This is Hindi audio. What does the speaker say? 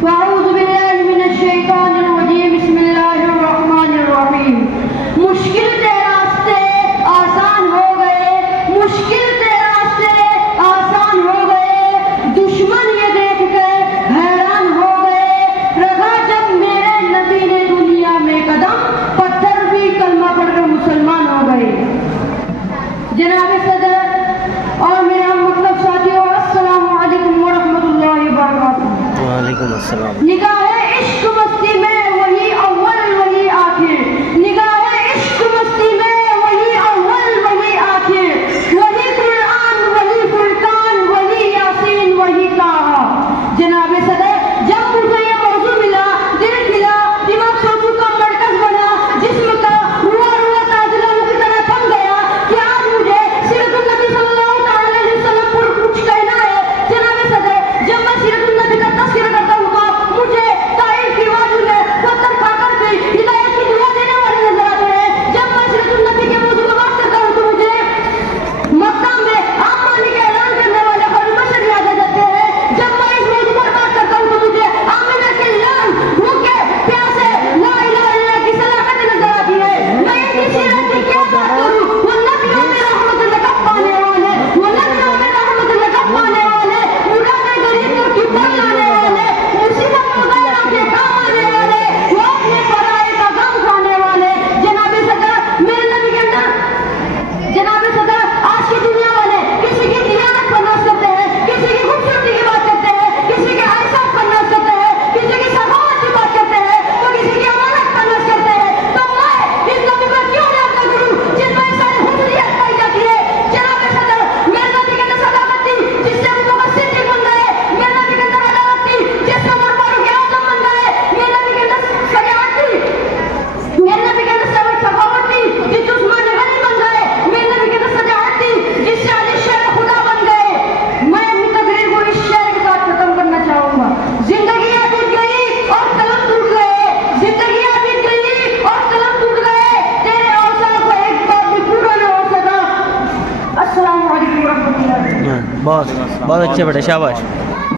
वाऊज़ु बिल्लाहि मिनश्शैतानिर्रजीम, बिस्मिल्लाहिर्रहमानिर्रहीम। मुश्किल के रास्ते आसान हो गए, मुश्किल के रास्ते आसान हो गए, दुश्मन ये देख कर हैरान हो गए। रखा जब मेरे नबी ने दुनिया में कदम, पत्थर भी कलमा पढ़कर मुसलमान हो गए। जनाब सदर और मेरा मतलब साथियों, अस्सलामु अलैकुम व रहमतुल्लाहि व बरकातुहू। वालेकुम अस्सलाम। निगाहे इश्क मस्ती में वही अव्वल वही आखिर, निगाहे इश्क मस्ती में वही अव्वल वही आखिर, वही कुरान वही फुरकान वही यासीन वही ताहा। जनाब सदर, जब मुझे ये मौजू मिला, दिल खिला, दिमाग सोचू का मरकज बना, जिस्म का रुआ रुआ ताजलाम की तरह थम गया कि आज मुझे सीरतुन नबी सल्लल्लाहु अलैहि वसल्लम पर कुछ कहना है। जनाब सदर, जब मैं सीरतुन नबी का तस्करा करता हूँ तो मुझे तारीफ की आवाज़ में पत्थर खाकर भी हिदायत की दुआ देने वाले नजर आते हैं। जब मैं सीरतुन नबी के मौजू में बात करता हूँ तो मुझे मक्का में आमानी के ऐलान करने वाले हजरत बशर याद आ जाते हैं। जब मैं इस मौजू पर बात करता हूँ तो मुझे आमिना के लाल भूखे प्यासे ला इलाहा इल्लल्लाह की सलाकत नजर आती है। मैं इनकी सीरत की क्या बात करूँ, वो नबियों में रहमत लकब पाने वाले, वो नबियों में रहमत लकब पाने वाले, मुरादे गरीबों की लाने वाले, मुसीबत वगैरह के काम आने वाले, वो अपने पराये का गम खाने वाले। जनाब सदर, मेरे नबी के अंदर, जनाब सदर, आज की दुनिया वाले किसी की दियानत पर नाज करते हैं, किसी की खूबसूरती की बात करते हैं, किसी के ऐसास पर नाज करते हैं, किसी की सखावत की बात करते हैं, तो किसी की अमानत पर नाज करते हैं। तो मैं इस नबी पर क्यों नाज न करूं जिसमें सारी हुस्नियत पाई जाती है। जनाब सदर, मेरे नबी के अंदर सदाकत थी जिससे वो सिद्दीक बन गए, मेरे नबी के अंदर अदालत थी जिससे उमर फारूक आज़म बन गए, मेरे नबी के अंदर सजावट थी, मेरे नबी के अंदर सखावत थी जिससे उस्मान गनी बन गए, मेरे नबी के अंदर सजावट थी जिससे अली शेर खुदा बन गए। मैं अपनी तकरीर को इस शेर के साथ खत्म करना चाहूंगा। जिंदगियां बीत गई और कलम टूट गए, जिंदगियां बीत गई और कलम टूट गए, तेरे औसार को एक बार भी पूरा न हो सका। अस्सलाम वालेकुम व रहमतुल्लाह। बहुत बहुत अच्छे बेटे, शाबाश।